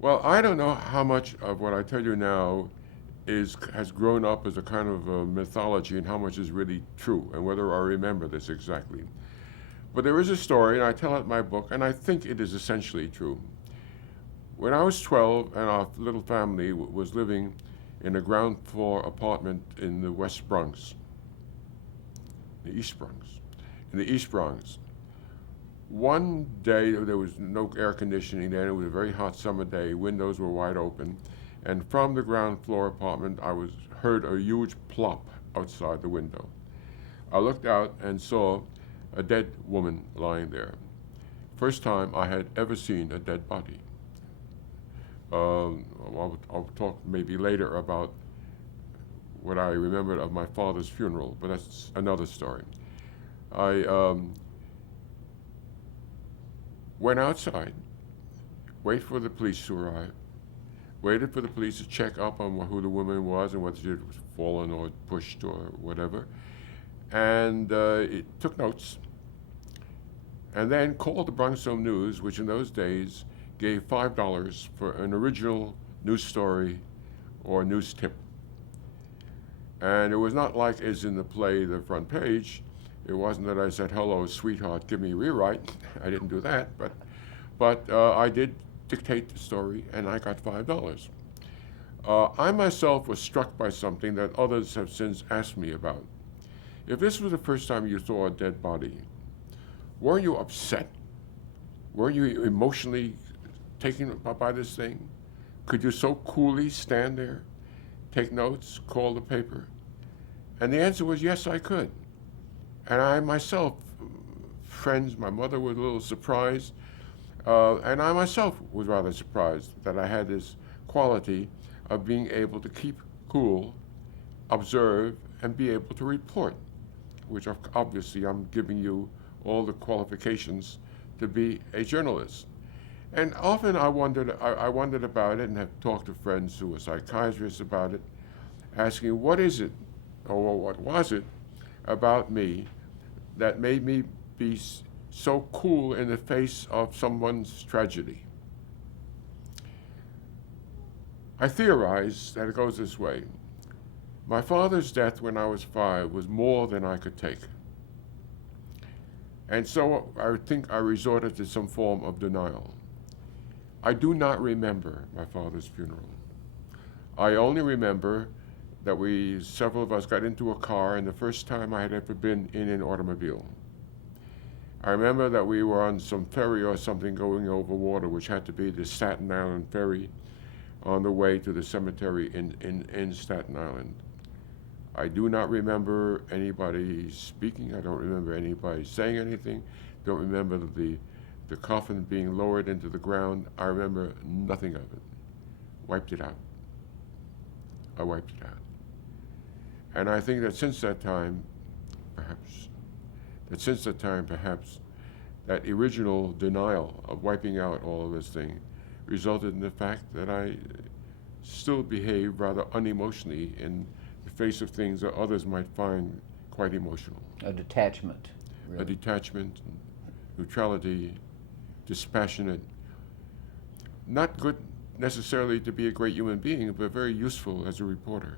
Well, I don't know how much of what I tell you now has grown up as a kind of a mythology and how much is really true and whether I remember this exactly. But there is a story, and I tell it in my book, and I think it is essentially true. When I was 12 and our little family was living in a ground floor apartment in the West Bronx, the East Bronx, in the East Bronx, one day there was no air conditioning then. It was a very hot summer day. Windows were wide open, and from the ground floor apartment, I was heard a huge plop outside the window. I looked out and saw a dead woman lying there. First time I had ever seen a dead body. I'll talk maybe later about what I remembered of my father's funeral, but that's another story. I went outside, waited for the police to arrive, waited for the police to check up on who the woman was and whether she was fallen or pushed or whatever, and it took notes, and then called the Bronx Home News, which in those days gave $5 for an original news story or news tip. And it was not like as in the play, the front page. It wasn't that I said, "Hello, sweetheart, give me a rewrite." I didn't do that, but I did dictate the story, and I got $5. I myself was struck by something that others have since asked me about. If this was the first time you saw a dead body, were you upset? Were you emotionally taken by this thing? Could you so coolly stand there, take notes, call the paper? And the answer was yes, I could. And I myself, friends, my mother was a little surprised, and I myself was rather surprised that I had this quality of being able to keep cool, observe, and be able to report, which obviously I'm giving you all the qualifications to be a journalist. And often I wondered about it and have talked to friends who were psychiatrists about it, asking what is it, or what was it about me that made me be so cool in the face of someone's tragedy. I theorize that it goes this way. My father's death when I was 5 was more than I could take. And so I think I resorted to some form of denial. I do not remember my father's funeral. I only remember that several of us got into a car, and the first time I had ever been in an automobile. I remember that we were on some ferry or something going over water, which had to be the Staten Island ferry on the way to the cemetery in Staten Island. I do not remember anybody speaking. I don't remember anybody saying anything. Don't remember the coffin being lowered into the ground. I remember nothing of it. Wiped it out. I wiped it out. And I think that since that time, perhaps, that original denial of wiping out all of this thing resulted in the fact that I still behave rather unemotionally in the face of things that others might find quite emotional. A detachment. Really. A detachment, neutrality, dispassionate, not good necessarily to be a great human being, but very useful as a reporter.